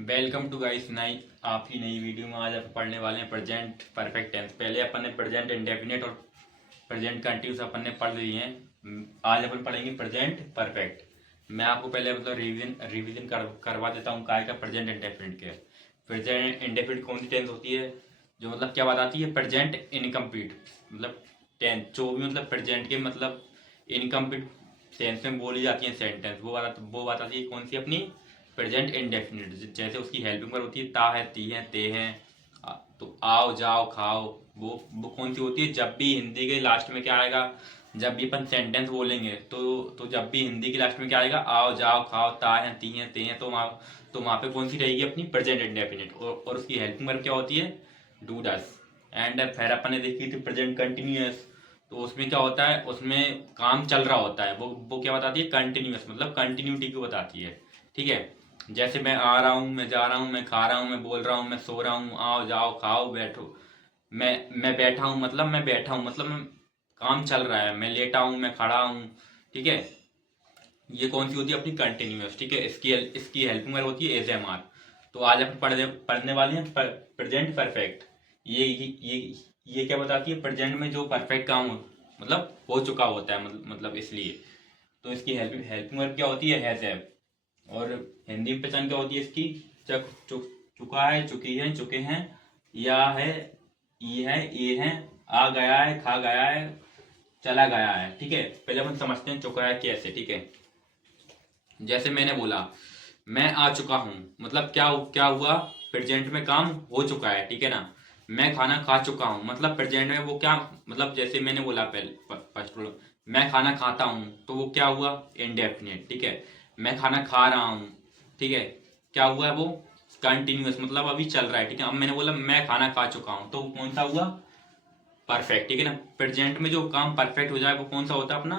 Welcome to guys नई आपकी नई वीडियो में। आज आप पढ़ने वाले हैं प्रेजेंट परफेक्ट टेंस। पहले अपन ने प्रेजेंट इंडेफिनिट और प्रेजेंट कंटिन्यूस अपन ने पढ़ लिए हैं। आज अपन पढ़ेंगे प्रेजेंट परफेक्ट। मैं आपको पहले मतलब रिवीजन करवा देता हूँ काय का प्रेजेंट इंडेफिनिट के। प्रेजेंट इंडेफिनिट कौन सी टेंस होती है जो मतलब क्या बताती है? प्रेजेंट इनकम्प्लीट मतलब टेंस जो भी मतलब प्रेजेंट के मतलब इनकम्प्लीट टेंस में बोली जाती है सेंटेंस, वो बताती है कौन सी? अपनी प्रेजेंट इंडेफिनिट। जैसे उसकी हेल्पिंग वर्ब होती है ता है, ती है, ते हैं। तो आओ जाओ खाओ, वो कौन सी होती है? जब भी हिंदी के लास्ट में क्या आएगा, जब भी अपन सेंटेंस बोलेंगे तो जब भी हिंदी के लास्ट में क्या आएगा, आओ जाओ खाओ, ता है, ती हैं, ते हैं, तो वहाँ पे कौन सी रहेगी? अपनी प्रेजेंट इंडेफिनिट। और उसकी हेल्पिंग वर्ब क्या होती है? Do does. एंड फिर अपन ने देखी थी प्रेजेंट कंटिन्यूअस। तो उसमें क्या होता है? उसमें काम चल रहा होता है, वो क्या बताती है? कंटिन्यूअस मतलब कंटिन्यूटी को बताती है। ठीक है। जैसे मैं आ रहा हूँ, मैं जा रहा हूँ, मैं खा रहा हूँ, मैं बोल रहा हूँ, मैं सो रहा हूँ, आओ जाओ खाओ बैठो। मैं बैठा हूँ मतलब मैं बैठा हूँ मतलब मैं काम चल रहा है। मैं लेटा हूँ, मैं खड़ा हूँ। ठीक है। ये कौन सी होती है? अपनी कंटिन्यूअस। ठीक है। इसकी हेल्पिंग वर्ब होती है एज एम आर। तो आज अपन पढ़ने वाले हैं प्रेजेंट परफेक्ट। ये क्या बताती है? प्रेजेंट में जो परफेक्ट काम मतलब हो चुका होता है, मतलब इसलिए। तो इसकी हेल्पिंग वर्ब क्या होती है? Has have. और हिंदी में पहचान क्या होती है इसकी? चुका है, चुकी है, चुके हैं, या है, ये है, आ गया है, खा गया है, चला गया है। ठीक है। पहले अपन समझते हैं चुका है कैसे। ठीक है। जैसे मैंने बोला मैं आ चुका हूँ मतलब क्या क्या हुआ? प्रेजेंट में काम हो चुका है। ठीक है ना। मैं खाना खा चुका हूँ मतलब प्रेजेंट में वो क्या मतलब, जैसे मैंने बोला पहले फर्स्ट मैं खाना खाता हूँ तो वो क्या हुआ? इंडेफिनिट। ठीक है। मैं खाना खा रहा हूँ। ठीक है। क्या हुआ है वो? कंटिन्यूअस मतलब अभी चल रहा है। ठीक है। अब मैंने बोला मैं खाना खा चुका हूँ तो कौन सा हुआ? परफेक्ट। ठीक है ना। प्रेजेंट में जो काम परफेक्ट हो जाए वो कौन सा होता है? अपना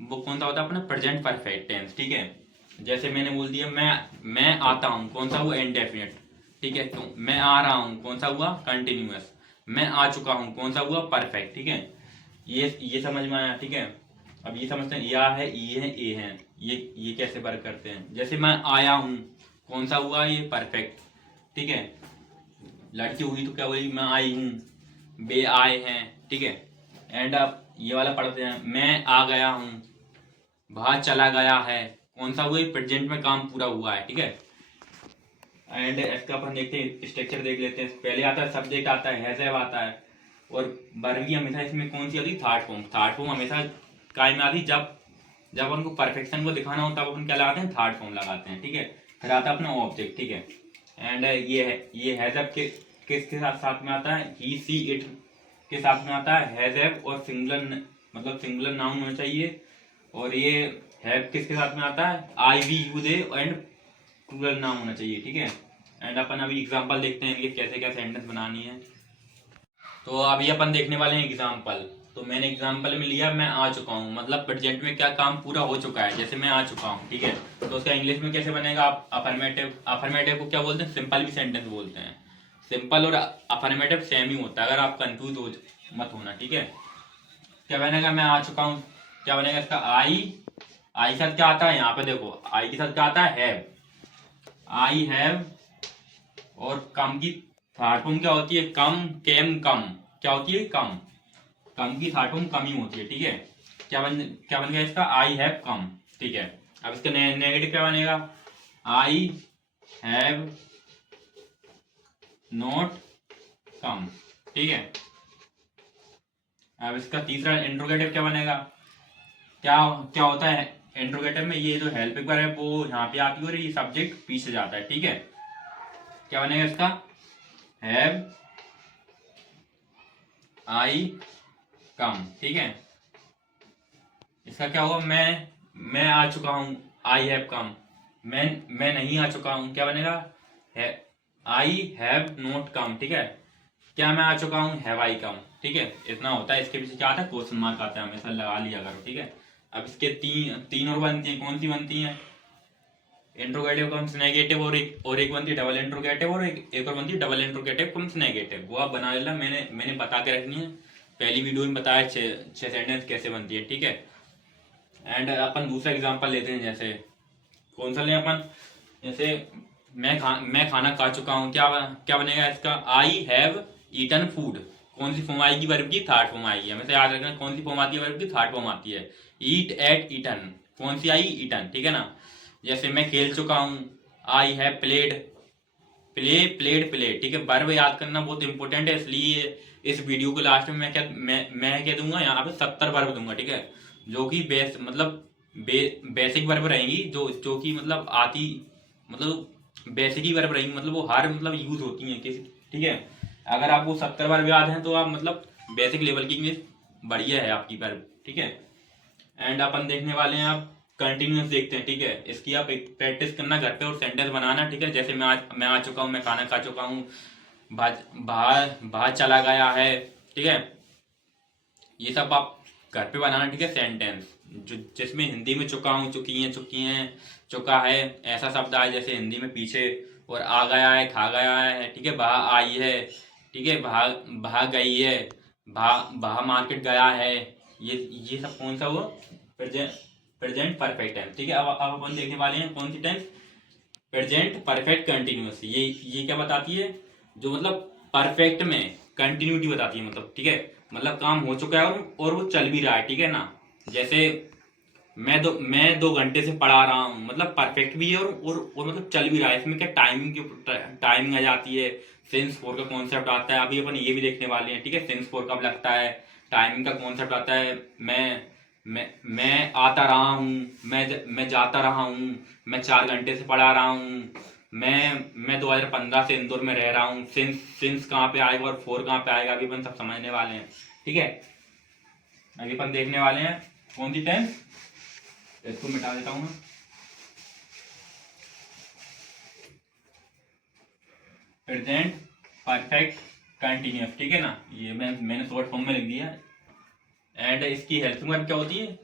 वो कौन सा होता है? अपना प्रेजेंट परफेक्ट टेंस। ठीक है। जैसे मैंने बोल दिया मैं आता हूँ, कौन सा हुआ? इंडेफिनिट। ठीक है। तो मैं आ रहा हूँ कौन सा हुआ? कंटिन्यूअस। मैं आ चुका हूँ कौन सा हुआ? परफेक्ट। ठीक है। ये समझ में आया? ठीक है। अब ये समझते हैं या है, ई है, ए है, ये कैसे वर्क करते हैं। जैसे मैं आया हूँ कौन सा हुआ? ये परफेक्ट। ठीक है। लड़की हुई तो क्या बोली? मैं आई हूँ, बे आए हैं। ठीक है। एंड अब ये वाला पढ़ते हैं, मैं आ गया हूँ, वह चला गया है, कौन सा हुआ? प्रेजेंट में काम पूरा हुआ है। ठीक है। एंड इसका अपन देखते हैं, स्ट्रक्चर देख लेते हैं। पहले आता है सब्जेक्ट, आता है हैज हैव आता है, और वर्ब की हमेशा इसमें कौन सी आती है? Third form. थर्ड फॉर्म हमेशा काय में आती है? जब जब उनको परफेक्शन को दिखाना हो तब अपन क्या लगाते हैं? थर्ड फॉर्म लगाते हैं। ठीक है। फिर आता है अपना ऑब्जेक्ट। ठीक है। एंड ये हैज हैव के किसके साथ साथ में आता है? ही सी इट के साथ में आता है हैज हैव, और सिंगुलर मतलब सिंगुलर नाउन होना चाहिए। और ये हैव किसके साथ में आता है? I we you they and plural नाम होना चाहिए। ठीक है। एंड अपन अभी एग्जांपल देखते हैं इनके कैसे क्या सेंटेंस बनानी है। तो अभी अपन देखने वाले हैं एग्जांपल। तो मैंने एग्जांपल में लिया मैं आ चुका हूँ मतलब प्रेजेंट में क्या काम पूरा हो चुका है, जैसे मैं आ चुका हूँ। ठीक है। तो उसका इंग्लिश में कैसे बनेगा? आप अफर्मेटिव। अफर्मेटिव को क्या बोलते हैं? सिंपल भी सेंटेंस बोलते हैं। सिंपल और अफर्मेटिव सेम ही होता है, अगर आप कंफ्यूज हो मत होना। ठीक है। क्या बनेगा? मैं आ चुका हूँ, क्या बनेगा इसका? आई के साथ क्या आता है? यहाँ पे देखो आई के साथ क्या आता है? हैव। I have. और कम की थर्ड फॉर्म क्या होती है? कम, केम, कम। क्या होती है? कम। कम की थर्ड फॉर्म कम ही होती है। ठीक है। क्या बन गया इसका? I have come. ठीक है। अब इसका नेगेटिव क्या बनेगा? I have not come. ठीक है। अब इसका तीसरा इंट्रोगेटिव क्या बनेगा? क्या क्या होता है इंट्रोगेटिव में? ये जो हेल्पिंग वर्ब है वो यहाँ पे आती है और ये सब्जेक्ट पीछे जाता है। ठीक है। क्या बनेगा इसका? हैव आई कम। ठीक है। इसका क्या होगा? मैं आ चुका हूं, आई हैव कम। मैं नहीं आ चुका हूं, क्या बनेगा? I have not come. ठीक है। क्या मैं आ चुका हूं? हैव आई कम। ठीक है। इतना होता है। इसके पीछे क्या आता है? क्वेश्चन मार्क आता है, हमेशा लगा लिया करो। ठीक है। अब इसके तीन तीन और बनती है, कौन सी बनती है? इंट्रोगेटिव कम्स नेगेटिव, और एक बनती है डबल इंट्रोगेटिव, और एक और बनती है डबल इंट्रोगेटिव कम्स नेगेटिव। वो आप बना लेना, मैंने बता के रखनी है। पहली वीडियो में बताया छह सेंटेंस कैसे बनती है। ठीक है। एंड अपन दूसरा एग्जांपल लेते हैं। जैसे कौन सा लें अपन? जैसे मैं खाना खा चुका हूँ, क्या क्या बनेगा इसका? I have eaten food. कौन सी फॉर्म आएगी वर्ब की? थर्ड फॉर्म आएगी। हमें याद रखना कौन सी फॉर्म आती है वर्ब की? थर्ड फॉर्म आती है। ईट एट ईटन, कौन सी आई? ईटन, ठीक है ना। जैसे मैं खेल चुका हूँ, I have played, played played, ठीक है। वर्ब याद करना बहुत इंपॉर्टेंट है, इसलिए इस वीडियो के लास्ट में मैं क्या दूंगा यहाँ पे 70 वर्ब दूंगा, ठीक है। जो कि बेसिक वर्ब रहेंगी, जो कि मतलब आती, मतलब बेसिक ही वर्ब रहेंगी, मतलब वो हर मतलब यूज होती हैं किसी, ठीक है। अगर आपको 70 वर्ब याद हैं तो आप मतलब बेसिक लेवल की इंग्लिश बढ़िया है आपकी वर्ब, ठीक है। एंड अपन देखने वाले हैं, आप कंटिन्यूस देखते हैं, ठीक है। इसकी आप प्रैक्टिस करना घर पे और सेंटेंस बनाना, ठीक है। जैसे मैं आ चुका हूँ, मैं खाना खा चुका हूँ, बाहर बाहर चला गया है, ठीक है। ये सब आप घर पे बनाना, ठीक है। सेंटेंस जो जिसमें हिंदी में चुका हूँ, चुकी हैं, चुका है ऐसा शब्द आए, जैसे हिंदी में पीछे, और आ गया है, खा गया है, ठीक है। भाग आई है, ठीक है। भाग भाग गई है, भाग मार्केट गया है। ये सब कौन सा? वो प्रेजेंट प्रेजेंट परफेक्ट टेंस, ठीक है। अब अपन देखने वाले हैं कौन सी टेंस? Present perfect continuous. ये क्या बताती है? जो मतलब परफेक्ट में कंटिन्यूटी बताती है, मतलब, ठीक है। मतलब काम हो चुका है और वो चल भी रहा है, ठीक है ना। जैसे मैं 2 घंटे से पढ़ा रहा हूँ, मतलब परफेक्ट भी है और मतलब चल भी रहा है। इसमें क्या टाइमिंग आ जाती है, सेंस फोर का कॉन्सेप्ट आता है। अभी अपन ये भी देखने वाले हैं, ठीक है। सेंस फोर कब लगता है, टाइमिंग का कॉन्सेप्ट आता है। मैं आता रहा हूँ, मैं जाता रहा हूँ, मैं 4 घंटे से पढ़ा रहा हूँ, मैं 2015 से इंदौर में रह रहा हूँ। सिंस कहाँ पे आएगा और फोर कहाँ पे आएगा, अभी अपन सब समझने वाले हैं, ठीक है। अभी अपन देखने वाले हैं कौन सी टेंस। इसको मिटा देता हूँ मैं। प्रेजेंट परफेक्ट कंटिन्यूस, ठीक है ना। ये मैंने शॉर्ट फॉर्म में लिख दिया। एंड इसकी हेल्पिंग वर्ब क्या होती है?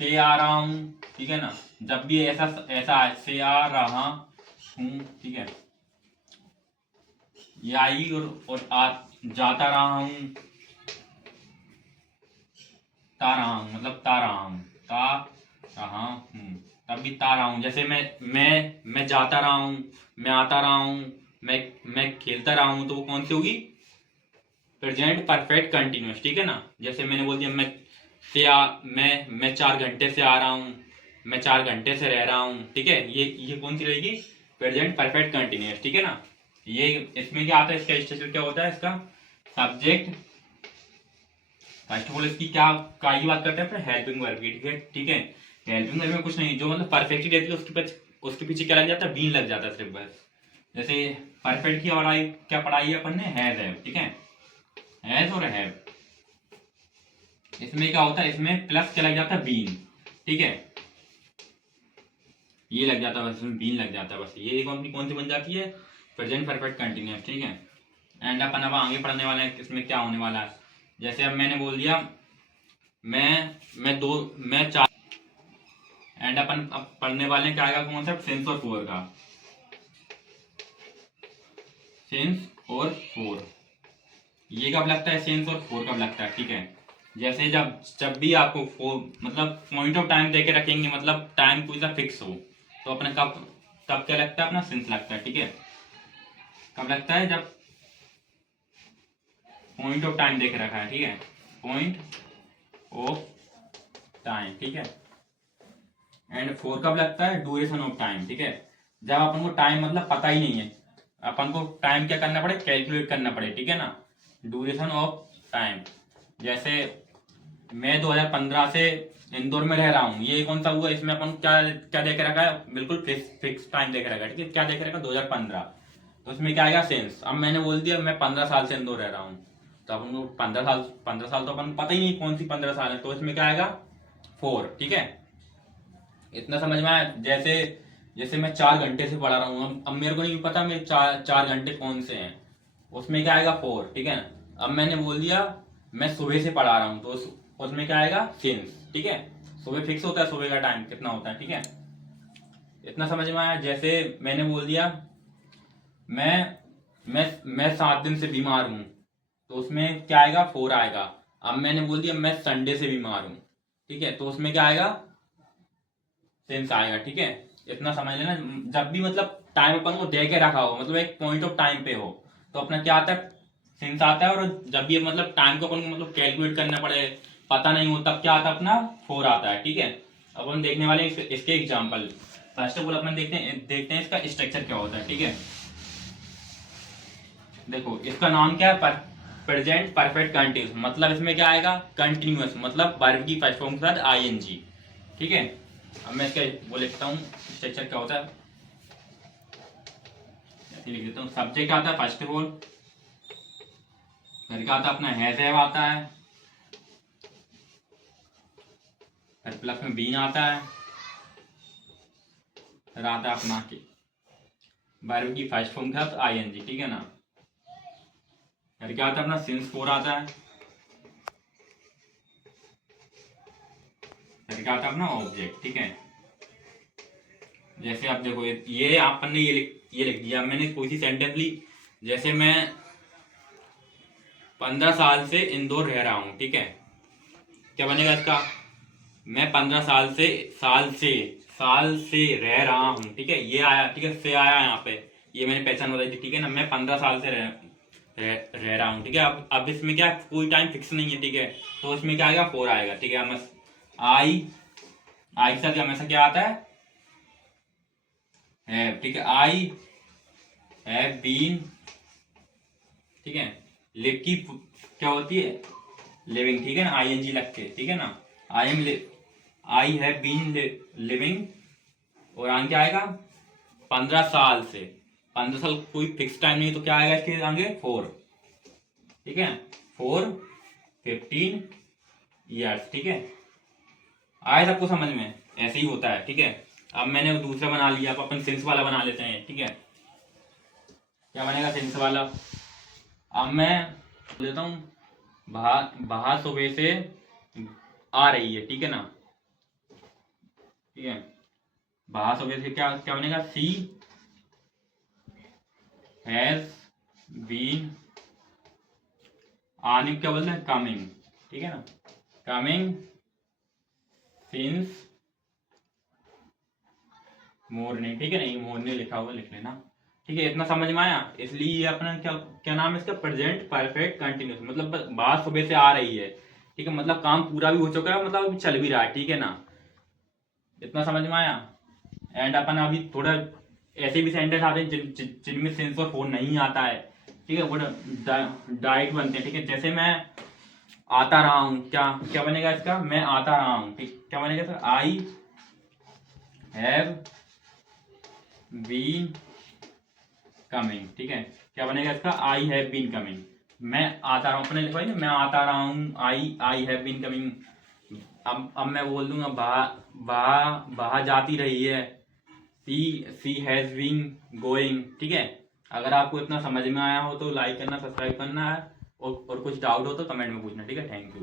से आ रहा हूँ, ठीक है ना। जब भी ऐसा ऐसा से आ रहा हूँ, ठीक है। ये आई और जाता रहा हूँ, ता रहा हूँ, मतलब ता रहा हूँ, ता रहा हूँ, तब भी ता रहा हूँ। जैसे मैं जाता रहा हूँ, मैं आता रहा हूँ, मैं खेलता रहा हूँ, तो वो कौन सी होगी? प्रेजेंट परफेक्ट कंटिन्यूस, ठीक है ना। जैसे मैंने बोल दिया मैं 4 घंटे से आ रहा हूँ, मैं 4 घंटे से रह रहा हूँ, ठीक है। ये कौन सी रहेगी? प्रेजेंट परफेक्ट कंटिन्यूस, ठीक है ना। ये इसमें क्या आता है? इसका स्ट्रक्चर क्या होता है? इसका सब्जेक्ट, फर्स्ट ऑफ ऑल इसकी क्या ही बात करते हैं अपने? हेल्पिंग वर्ब की, ठीक है, ठीक है। हेल्पिंग वर्ब में कुछ नहीं, जो मतलब परफेक्ट ही रहती है उसके पीछे क्या लग जाता है? बीन लग जाता है सिर्फ, बस। जैसे परफेक्ट की पढ़ाई क्या पढ़ाई है अपन ने? हैज, ठीक है। हैज और हैव, इसमें क्या होता है? इसमें प्लस क्या लग जाता है? बीन, ठीक है। ये लग जाता है बस, इसमें बीन लग जाता है बस। ये कौन सी बन जाती है? प्रेजेंट परफेक्ट कंटिन्यूस, ठीक है। एंड अपन अब आगे पढ़ने वाले हैं, इसमें क्या होने वाला है। जैसे अब मैंने बोल दिया मैं 4, एंड अपन अब पढ़ने वाले हैं क्या आएगा कॉन्सेप्ट? सेंस और फोर का। सेंस और फोर, ये कब लगता है? सेंस और फोर कब लगता है, ठीक है। जैसे जब भी आपको फोर मतलब पॉइंट ऑफ टाइम देके रखेंगे, मतलब टाइम कोई सा फिक्स हो, तो अपने कब तब क्या लगता है? अपना सेंस लगता है, ठीक है। कब लगता है? जब पॉइंट ऑफ टाइम देके रखा है, ठीक है। पॉइंट ऑफ टाइम, ठीक है। एंड फोर कब लगता है? ड्यूरेशन ऑफ टाइम, ठीक है। जब अपन को टाइम मतलब पता ही नहीं है, अपन को टाइम क्या करना पड़े? कैलकुलेट करना पड़े, ठीक है ना। Duration of time. जैसे मैं 2015 से इंदौर में रह रहा हूँ, ये कौन सा हुआ? इसमें अपन क्या क्या देख रखा है? बिल्कुल फिक्स टाइम देख रखा है, ठीक है। क्या देख रखा है? 2015। तो उसमें क्या आएगा? सेंस। अब मैंने बोल दिया मैं 15 साल से इंदौर रह रहा हूँ, तो अपन को 15 साल तो अपन पता ही नहीं कौन सी 15 साल है, तो इसमें क्या आएगा? फोर, ठीक है। इतना समझ में आया? जैसे जैसे मैं 4 घंटे से पढ़ा रहा हूँ, अब मेरे को नहीं पता मेरे चार घंटे कौन से हैं, उसमें क्या आएगा? फोर, ठीक है। अब मैंने बोल दिया मैं सुबह से पढ़ा रहा हूँ, तो उसमें क्या आएगा? सिंस, ठीक है। सुबह फिक्स होता है, सुबह का टाइम कितना होता है, ठीक है। इतना समझ में आया? जैसे मैंने बोल दिया मैं मैं 7 दिन से बीमार हूँ, तो उसमें क्या आएगा? फोर आएगा। अब मैंने बोल दिया मैं संडे से बीमार हूँ, ठीक है, तो उसमें क्या आएगा? सेंस आएगा, ठीक है। इतना समझ लेना। जब भी मतलब टाइम अपन को दे के रखा हो, मतलब एक पॉइंट ऑफ टाइम पे हो, तो अपना क्या आता है, सिंस आता है। और जब भी मतलब टाइम को अपन को मतलब कैलकुलेट करना पड़े, पता नहीं हो, तब क्या आता है अपना 4 आता है। ठीक है, अब हम देखने वाले हैं इसके एग्जाम्पल। फर्स्ट ऑफ ऑल अपन देखते हैं इसका स्ट्रक्चर क्या होता है। ठीक है, देखो इसका नाम क्या है, प्रेजेंट परफेक्ट कंटिन्यूस, मतलब इसमें क्या आएगा, कंटिन्यूअस, मतलब वर्ब की फर्स्ट फॉर्म के साथ आईएनजी। ठीक है, अब मैं इसका वो लिखता हूँ स्ट्रक्चर क्या होता है, ऐसे लिख देता हूँ। सब्जेक्ट आता है फर्स्ट ऑफ ऑल, फिर क्या आता है अपना हैज हैव आता है, फिर प्लस में बीन आता है, फिर आता है अपना के वर्ब की फर्स्ट फॉर्म के साथ आईएनजी। ठीक है ना, फिर क्या आता है अपना सिंस 4 आता है, फिर क्या आता है अपना ऑब्जेक्ट। ठीक है, जैसे आप देखो ये आपने ये लिख दिया मैंने कोई सी सेंटेंस ली, जैसे मैं 15 साल से इंदौर रह रहा हूं। ठीक है, क्या बनेगा इसका, मैं 15 साल से रह रहा हूं। ठीक है, ये आया, ठीक है, से आया यहाँ पे, ये मैंने पहचान बताई थी। ठीक है ना, मैं 15 साल से रह रहा हूँ। ठीक है, अब इसमें क्या कोई टाइम फिक्स नहीं है। ठीक है, तो इसमें क्या आएगा, 4 आएगा। ठीक है, आई के साथ हमेशा क्या आता है, ठीक है, आई हैव बीन। ठीक है, लिव की क्या होती है, लिविंग। ठीक है ना, आईएनजी लग के। ठीक है ना, आई हैव बीन लिविंग, और आगे आएगा 15 साल से, 15 साल कोई फिक्स टाइम नहीं, तो क्या आएगा इसके आगे 4। ठीक है, 4 15 ईयर्स। ठीक है, आए सबको समझ में, ऐसे ही होता है। ठीक है, अब मैंने दूसरा बना लिया, अब अपन सिंस वाला बना लेते हैं। ठीक है, क्या बनेगा सिंस वाला, अब मैं लेता हूँ बाहर सुबह से आ रही है। ठीक है ना, ठीक है, बाहर सुबह से क्या क्या बनेगा, सी हैज बीन, आने क्या बोलते हैं, कमिंग। ठीक है ना, कमिंग सिंस मॉर्निंग। ठीक है ना, ये मॉर्निंग लिखा हुआ लिख लेना। ठीक है, इतना समझ में आया। इसलिए ये अपना क्या क्या नाम है इसका, प्रेजेंट परफेक्ट कंटिन्यूस, मतलब बात सुबह से आ रही है। ठीक है, मतलब काम पूरा भी हो चुका है, मतलब अभी चल भी रहा है। ठीक है ना, इतना समझ में आया। एंड अपन अभी थोड़ा ऐसे भी सेंटेंस आते हैं जिनमें सेंस और फोन नहीं आता है। ठीक है, वो डायरेक्ट बनते हैं। ठीक है, जैसे मैं आता रहा हूँ, क्या क्या बनेगा इसका, मैं आता रहा हूँ। ठीक, क्या बनेगा sir, I have been coming. ठीक है, क्या बनेगा इसका, आई हैव बीन कमिंग, मैं आता रहा हूँ, अपने लिखवाई ना, मैं आता रहा हूँ, आई हैव बीन कमिंग। अब मैं बोल दूंगा बाहर जाती रही है, सी हैज बीन गोइंग। ठीक है, अगर आपको इतना समझ में आया हो तो लाइक करना, सब्सक्राइब करना है, और कुछ डाउट हो तो कमेंट में पूछना। ठीक है, थैंक यू।